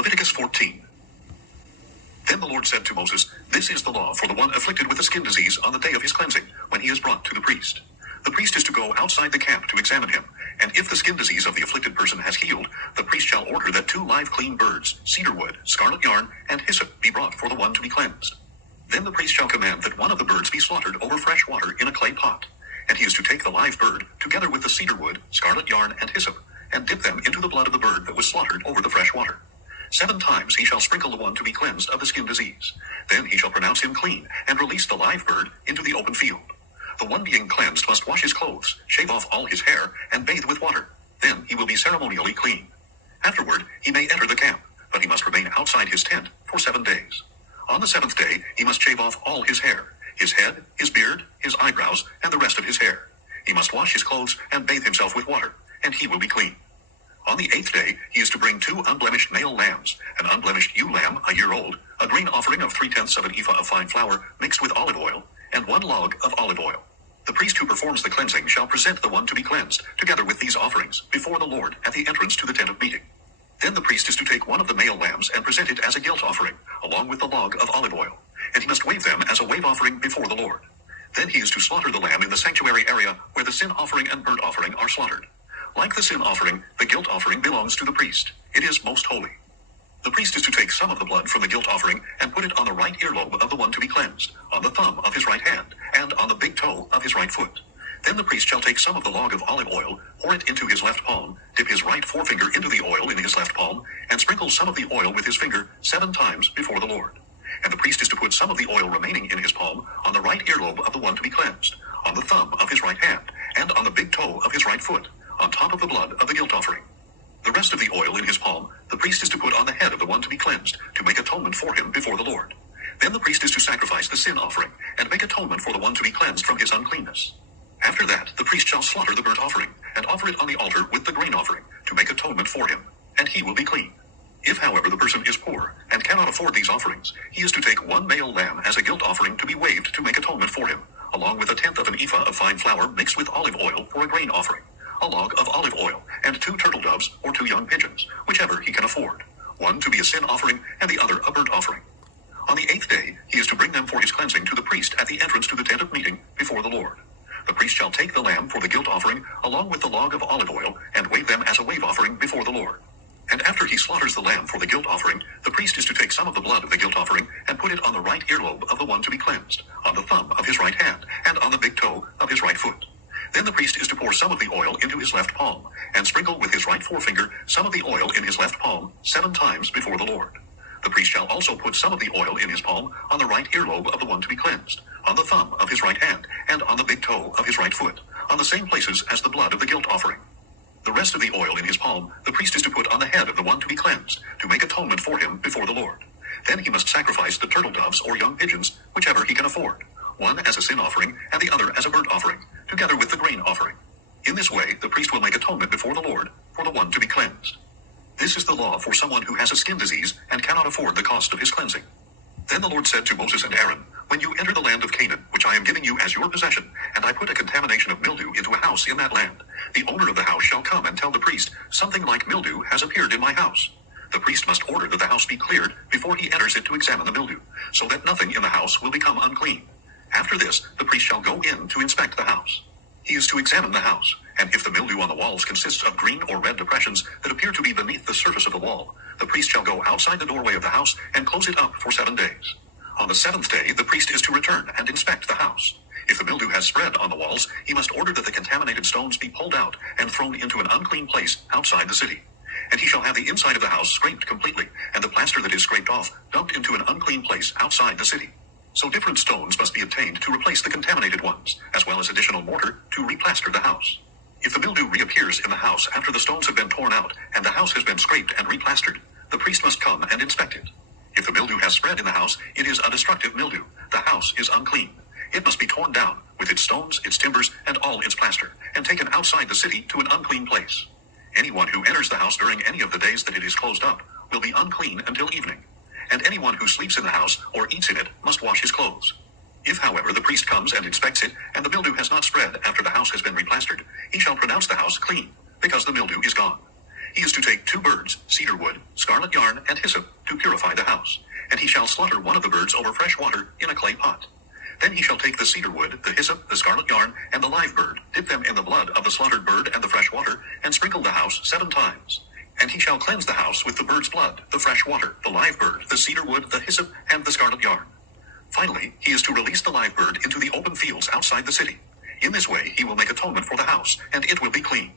Leviticus 14. Then the Lord said to Moses, This is the law for the one afflicted with a skin disease on the day of his cleansing, when he is brought to the priest. The priest is to go outside the camp to examine him, and if the skin disease of the afflicted person has healed, the priest shall order that 2 live clean birds, cedar wood, scarlet yarn, and hyssop be brought for the one to be cleansed. Then the priest shall command that one of the birds be slaughtered over fresh water in a clay pot, and he is to take the live bird, together with the cedar wood, scarlet yarn, and hyssop, and dip them into the blood of the bird that was slaughtered over the fresh water. 7 times he shall sprinkle the one to be cleansed of the skin disease. Then he shall pronounce him clean, and release the live bird into the open field. The one being cleansed must wash his clothes, shave off all his hair, and bathe with water. Then he will be ceremonially clean. Afterward he may enter the camp, but he must remain outside his tent for 7 days. On the 7th day he must shave off all his hair, his head, his beard, his eyebrows, and the rest of his hair. He must wash his clothes and bathe himself with water, and he will be clean. On the 8th day he is to bring 2 unblemished male lambs, an unblemished ewe lamb a year old, a grain offering of 3/10 of an ephah of fine flour mixed with olive oil, and 1 log of olive oil. The priest who performs the cleansing shall present the one to be cleansed, together with these offerings, before the Lord at the entrance to the tent of meeting. Then the priest is to take one of the male lambs and present it as a guilt offering, along with the log of olive oil, and he must wave them as a wave offering before the Lord. Then he is to slaughter the lamb in the sanctuary area where the sin offering and burnt offering are slaughtered. Like the sin offering, the guilt offering belongs to the priest. It is most holy. The priest is to take some of the blood from the guilt offering and put it on the right earlobe of the one to be cleansed, on the thumb of his right hand, and on the big toe of his right foot. Then the priest shall take some of the log of olive oil, pour it into his left palm, dip his right forefinger into the oil in his left palm, and sprinkle some of the oil with his finger 7 times before the Lord. And the priest is to put some of the oil remaining in his palm on the right earlobe of the one to be cleansed, on the thumb of his right hand, and on the big toe of his right foot, on top of the blood of the guilt offering. The rest of the oil in his palm the priest is to put on the head of the one to be cleansed, to make atonement for him before the Lord. Then the priest is to sacrifice the sin offering, and make atonement for the one to be cleansed from his uncleanness. After that the priest shall slaughter the burnt offering, and offer it on the altar with the grain offering, to make atonement for him, and he will be clean. If, however, the person is poor, and cannot afford these offerings, he is to take 1 male lamb as a guilt offering to be waved to make atonement for him, along with 1/10 of an ephah of fine flour mixed with olive oil for a grain offering, a log of olive oil, and 2 turtle doves or 2 young pigeons, whichever he can afford, one to be a sin offering and the other a burnt offering. On the 8th day he is to bring them for his cleansing to the priest at the entrance to the tent of meeting before the Lord. The priest shall take the lamb for the guilt offering along with the log of olive oil and wave them as a wave offering before the Lord. And after he slaughters the lamb for the guilt offering, the priest is to take some of the blood of the guilt offering and put it on the right earlobe of the one to be cleansed, on the thumb of his right hand, and on the big toe of his right foot. Then the priest is to pour some of the oil into his left palm, and sprinkle with his right forefinger some of the oil in his left palm 7 times before the Lord. The priest shall also put some of the oil in his palm on the right earlobe of the one to be cleansed, on the thumb of his right hand, and on the big toe of his right foot, on the same places as the blood of the guilt offering. The rest of the oil in his palm the priest is to put on the head of the one to be cleansed, to make atonement for him before the Lord. Then he must sacrifice the turtle doves or young pigeons, whichever he can afford, one as a sin offering and the other as a burnt offering, together with the grain offering. In this way the priest will make atonement before the Lord for the one to be cleansed. This is the law for someone who has a skin disease and cannot afford the cost of his cleansing. Then the Lord said to Moses and Aaron, When you enter the land of Canaan, which I am giving you as your possession, and I put a contamination of mildew into a house in that land, the owner of the house shall come and tell the priest, Something like mildew has appeared in my house. The priest must order that the house be cleared before he enters it to examine the mildew, so that nothing in the house will become unclean. After this, the priest shall go in to inspect the house. He is to examine the house, and if the mildew on the walls consists of green or red depressions that appear to be beneath the surface of the wall, the priest shall go outside the doorway of the house and close it up for 7 days. On the 7th day, the priest is to return and inspect the house. If the mildew has spread on the walls, he must order that the contaminated stones be pulled out and thrown into an unclean place outside the city. And he shall have the inside of the house scraped completely, and the plaster that is scraped off dumped into an unclean place outside the city. So different stones must be obtained to replace the contaminated ones, as well as additional mortar to replaster the house. If the mildew reappears in the house after the stones have been torn out and the house has been scraped and replastered, the priest must come and inspect it. If the mildew has spread in the house, it is a destructive mildew. The house is unclean. It must be torn down, with its stones, its timbers, and all its plaster, and taken outside the city to an unclean place. Anyone who enters the house during any of the days that it is closed up will be unclean until evening. And anyone who sleeps in the house or eats in it must wash his clothes. If, however, the priest comes and inspects it, and the mildew has not spread after the house has been replastered, he shall pronounce the house clean, because the mildew is gone. He is to take 2 birds, cedar wood, scarlet yarn, and hyssop, to purify the house. And he shall slaughter one of the birds over fresh water in a clay pot. Then he shall take the cedar wood, the hyssop, the scarlet yarn, and the live bird, dip them in the blood of the slaughtered bird and the fresh water, and sprinkle the house 7 times. And he shall cleanse the house with the bird's blood, the fresh water, the live bird, the cedar wood, the hyssop, and the scarlet yarn. Finally, he is to release the live bird into the open fields outside the city. In this way he will make atonement for the house, and it will be clean.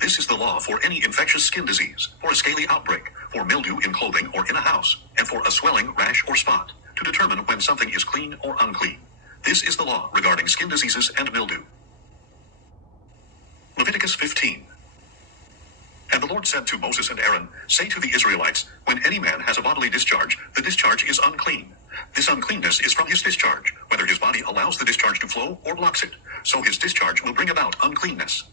This is the law for any infectious skin disease, for a scaly outbreak, for mildew in clothing or in a house, and for a swelling, rash, or spot, to determine when something is clean or unclean. This is the law regarding skin diseases and mildew. Leviticus 15. And the Lord said to Moses and Aaron, Say to the Israelites, when any man has a bodily discharge, the discharge is unclean. This uncleanness is from his discharge, whether his body allows the discharge to flow or blocks it. So his discharge will bring about uncleanness.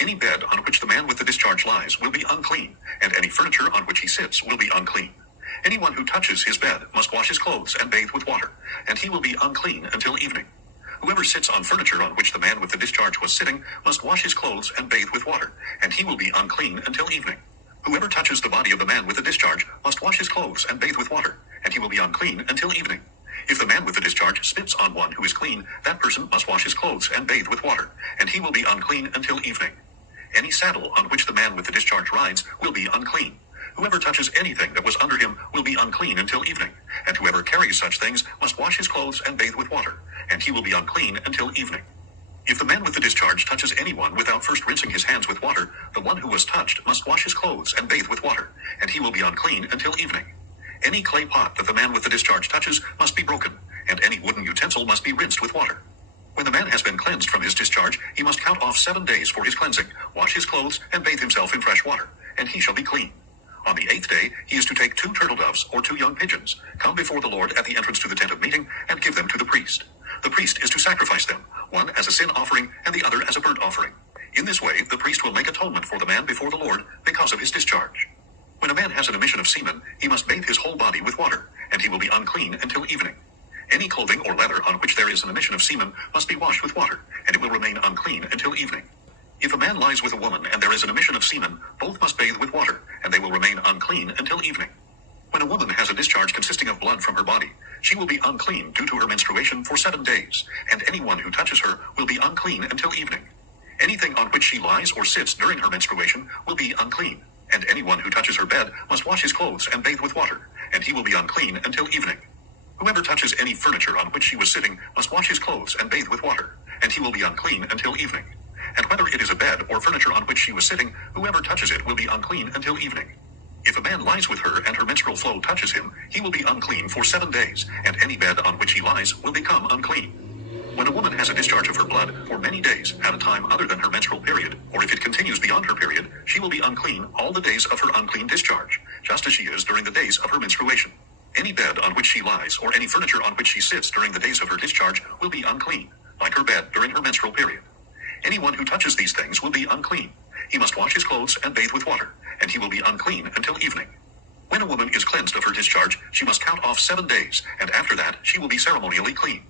Any bed on which the man with the discharge lies will be unclean, and any furniture on which he sits will be unclean. Anyone who touches his bed must wash his clothes and bathe with water, and he will be unclean until evening. Whoever sits on furniture on which the man with the discharge was sitting must wash his clothes and bathe with water, and he will be unclean until evening. Whoever touches the body of the man with the discharge must wash his clothes and bathe with water, and he will be unclean until evening. If the man with the discharge spits on one who is clean, that person must wash his clothes and bathe with water, and he will be unclean until evening. Any saddle on which the man with the discharge rides will be unclean. Whoever touches anything that was under him will be unclean until evening, and whoever carries such things must wash his clothes and bathe with water, and he will be unclean until evening. If the man with the discharge touches anyone without first rinsing his hands with water, the one who was touched must wash his clothes and bathe with water, and he will be unclean until evening. Any clay pot that the man with the discharge touches must be broken, and any wooden utensil must be rinsed with water. When the man has been cleansed from his discharge, he must count off 7 days for his cleansing, wash his clothes, and bathe himself in fresh water, and he shall be clean. On the 8th day, he is to take 2 turtle doves or 2 young pigeons, come before the Lord at the entrance to the tent of meeting, and give them to the priest. The priest is to sacrifice them, one as a sin offering and the other as a burnt offering. In this way, the priest will make atonement for the man before the Lord because of his discharge. When a man has an emission of semen, he must bathe his whole body with water, and he will be unclean until evening. Any clothing or leather on which there is an emission of semen must be washed with water, and it will remain unclean until evening. If a man lies with a woman and there is an emission of semen, both must bathe with water, and they will remain unclean until evening. When a woman has a discharge consisting of blood from her body, she will be unclean due to her menstruation for 7 days, and anyone who touches her will be unclean until evening. Anything on which she lies or sits during her menstruation will be unclean, and anyone who touches her bed must wash his clothes and bathe with water, and he will be unclean until evening. Whoever touches any furniture on which she was sitting must wash his clothes and bathe with water, and he will be unclean until evening. And whether it is a bed or furniture on which she was sitting, whoever touches it will be unclean until evening. If a man lies with her and her menstrual flow touches him, he will be unclean for 7 days, and any bed on which he lies will become unclean. When a woman has a discharge of her blood for many days at a time other than her menstrual period, or if it continues beyond her period, she will be unclean all the days of her unclean discharge, just as she is during the days of her menstruation. Any bed on which she lies or any furniture on which she sits during the days of her discharge will be unclean, like her bed during her menstrual period. Anyone who touches these things will be unclean. He must wash his clothes and bathe with water, and he will be unclean until evening. When a woman is cleansed of her discharge, she must count off 7 days, and after that she will be ceremonially clean.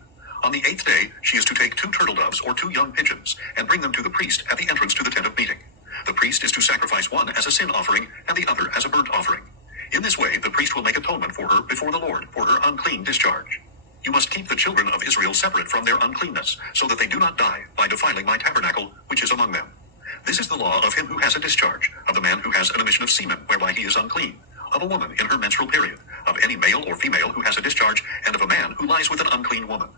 On the 8th day, she is to take 2 turtle doves or 2 young pigeons, and bring them to the priest at the entrance to the tent of meeting. The priest is to sacrifice one as a sin offering, and the other as a burnt offering. In this way, the priest will make atonement for her before the Lord for her unclean discharge. You must keep the children of Israel separate from their uncleanness, so that they do not die by defiling my tabernacle, which is among them. This is the law of him who has a discharge, of the man who has an emission of semen, whereby he is unclean, of a woman in her menstrual period, of any male or female who has a discharge, and of a man who lies with an unclean woman.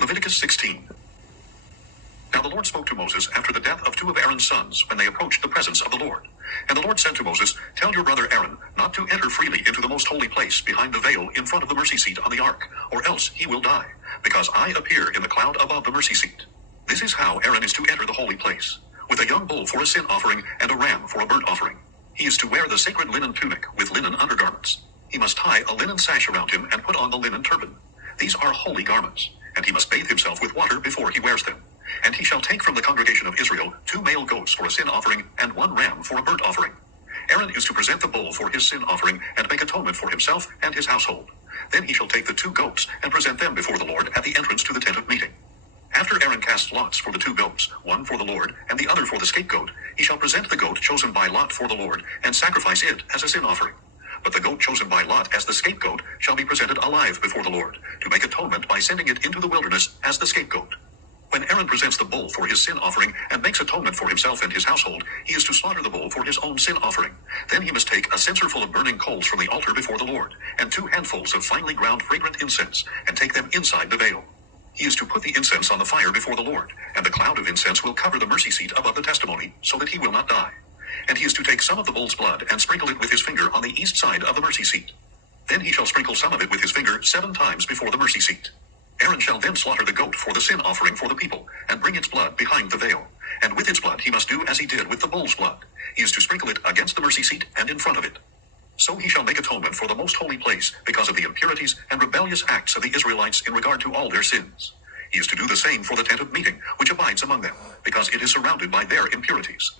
Leviticus 16. Now the Lord spoke to Moses after the death of 2 of Aaron's sons, when they approached the presence of the Lord. And the Lord said to Moses, Tell your brother Aaron not to enter freely into the most holy place behind the veil in front of the mercy seat on the ark, or else he will die, because I appear in the cloud above the mercy seat. This is how Aaron is to enter the holy place, with a young bull for a sin offering and a ram for a burnt offering. He is to wear the sacred linen tunic with linen undergarments. He must tie a linen sash around him and put on the linen turban. These are holy garments, and he must bathe himself with water before he wears them. And he shall take from the congregation of Israel 2 male goats for a sin offering and 1 ram for a burnt offering. Aaron is to present the bull for his sin offering and make atonement for himself and his household. Then he shall take the 2 goats and present them before the Lord at the entrance to the tent of meeting. After Aaron casts lots for the two goats, one for the Lord, and the other for the scapegoat, he shall present the goat chosen by lot for the Lord, and sacrifice it as a sin offering. But the goat chosen by lot as the scapegoat shall be presented alive before the Lord, to make atonement by sending it into the wilderness as the scapegoat. When Aaron presents the bull for his sin offering and makes atonement for himself and his household, he is to slaughter the bull for his own sin offering. Then he must take a censer full of burning coals from the altar before the Lord, and 2 handfuls of finely ground fragrant incense, and take them inside the veil. He is to put the incense on the fire before the Lord, and the cloud of incense will cover the mercy seat above the testimony, so that he will not die. And he is to take some of the bull's blood and sprinkle it with his finger on the east side of the mercy seat. Then he shall sprinkle some of it with his finger 7 times before the mercy seat. Aaron shall then slaughter the goat for the sin offering for the people, and bring its blood behind the veil. And with its blood he must do as he did with the bull's blood. He is to sprinkle it against the mercy seat and in front of it. So he shall make atonement for the most holy place because of the impurities and rebellious acts of the Israelites in regard to all their sins. He is to do the same for the tent of meeting, which abides among them, because it is surrounded by their impurities.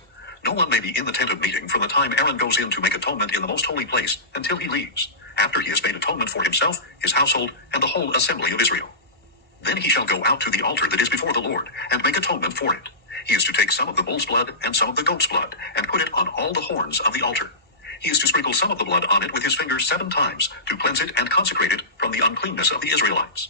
No one may be in the tent of meeting from the time Aaron goes in to make atonement in the most holy place until he leaves, after he has made atonement for himself, his household, and the whole assembly of Israel. Then he shall go out to the altar that is before the Lord, and make atonement for it. He is to take some of the bull's blood and some of the goat's blood, and put it on all the horns of the altar. He is to sprinkle some of the blood on it with his finger 7 times, to cleanse it and consecrate it from the uncleanness of the Israelites.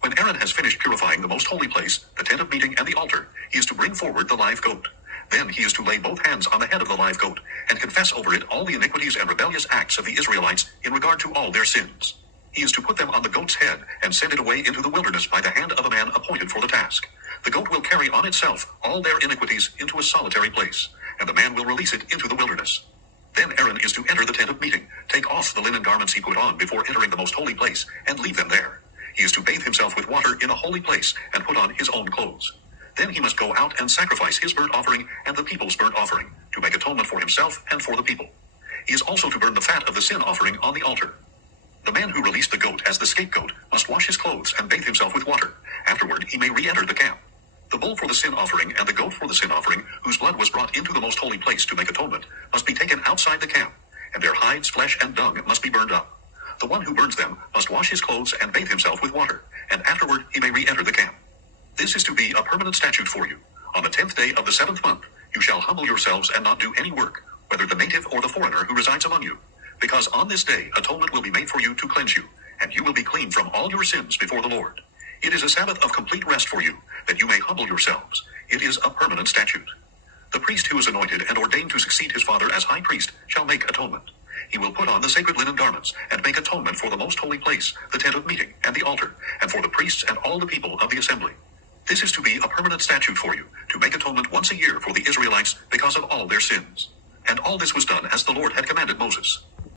When Aaron has finished purifying the most holy place, the tent of meeting and the altar, he is to bring forward the live goat. Then he is to lay both hands on the head of the live goat, and confess over it all the iniquities and rebellious acts of the Israelites in regard to all their sins. He is to put them on the goat's head, and send it away into the wilderness by the hand of a man appointed for the task. The goat will carry on itself all their iniquities into a solitary place, and the man will release it into the wilderness. Then Aaron is to enter the tent of meeting, take off the linen garments he put on before entering the most holy place, and leave them there. He is to bathe himself with water in a holy place, and put on his own clothes. Then he must go out and sacrifice his burnt offering and the people's burnt offering, to make atonement for himself and for the people. He is also to burn the fat of the sin offering on the altar. The man who released the goat as the scapegoat must wash his clothes and bathe himself with water. Afterward he may re-enter the camp. The bull for the sin offering and the goat for the sin offering, whose blood was brought into the most holy place to make atonement, must be taken outside the camp, and their hides, flesh, and dung must be burned up. The one who burns them must wash his clothes and bathe himself with water, and afterward he may re-enter the camp. This is to be a permanent statute for you. On the 10th day of the 7th month, you shall humble yourselves and not do any work, whether the native or the foreigner who resides among you. Because on this day atonement will be made for you to cleanse you, and you will be clean from all your sins before the Lord. It is a Sabbath of complete rest for you, that you may humble yourselves. It is a permanent statute. The priest who is anointed and ordained to succeed his father as high priest shall make atonement. He will put on the sacred linen garments, and make atonement for the most holy place, the tent of meeting, and the altar, and for the priests and all the people of the assembly. This is to be a permanent statute for you, to make atonement once a year for the Israelites because of all their sins. And all this was done as the Lord had commanded Moses.